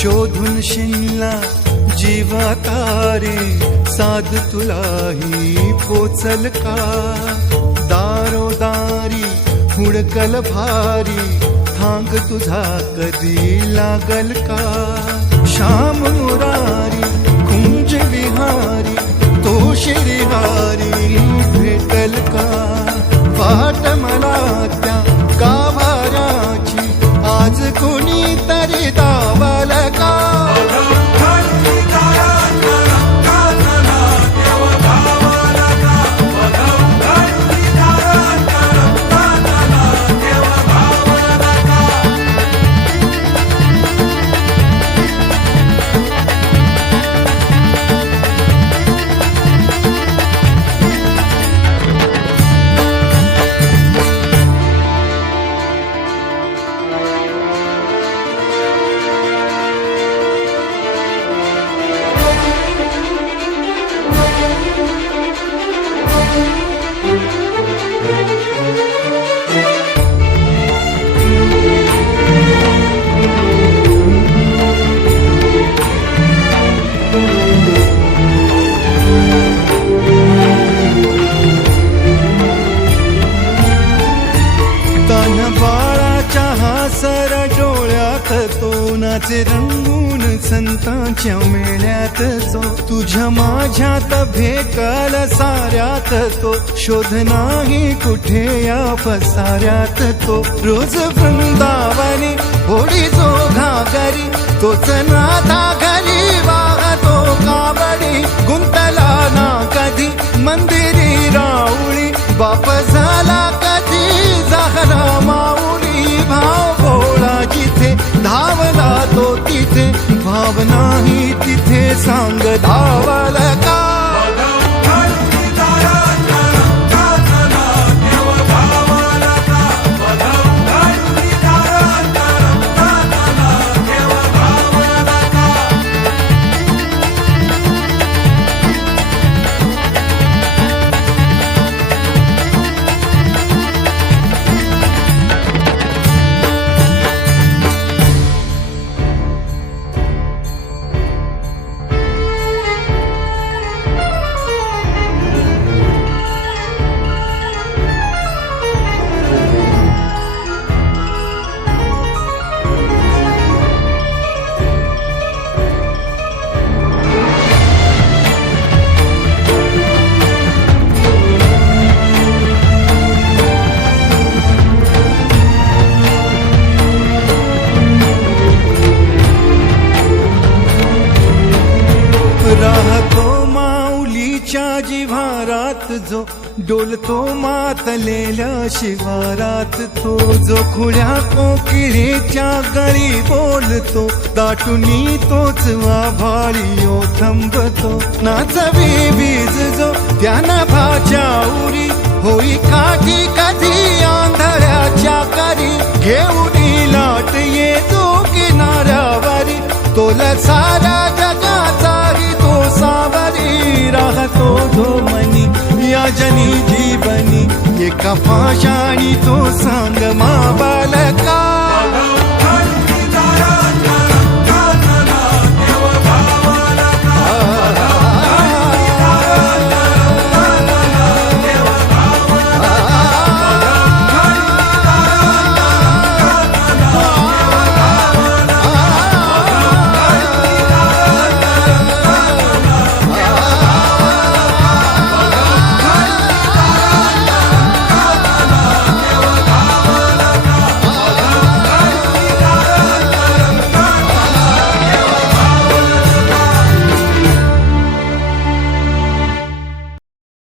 शोधून शिनला जीवा तारे साध तुलाही पोचल का दारोदारी हुडकल भारी थांग तुझा कधी लागल का श्याम मुरारी कुंज विहारी तो श्रीहारी भेटल का वाट मला त्या गाभाऱ्याची आज कोणी तरी दावल का सर डोळ्यात तो नाचे रंगून संतांच्या मेळ्यात जो तुझ्या माझ्यात भेकल साऱ्यात तो शोध नाही कुठे या पसाऱ्यात तो रोज वृंदावनी होडी जो घागरी तोच नाथा घरी वाहतो कावडी गुंतला ना कधी मंदिरी राऊळी बाप झाला कधी झाला माऊली भाव भोळा जिथे धावला तो तिथे भाव नाही तिथे सांग धावल का राहतो माऊलीच्या जिव्हारात जो डोलतो मातलेल्या शिवारात तो जो खुळ्या कोकिळेच्या गळी बोलतो दाटुनी तोच आभाळीयो थांबतो नाचवी बीज जो त्या नभाच्या उरी होई काठी कधी आंधळ्याच्या करी घेऊन लाट येतो किनाऱ्यावरी तोला सारा जगाचाही तो सावरी राहतो धोमनी या जनी जीवनी एका पाशाणी तो सांग मा बालका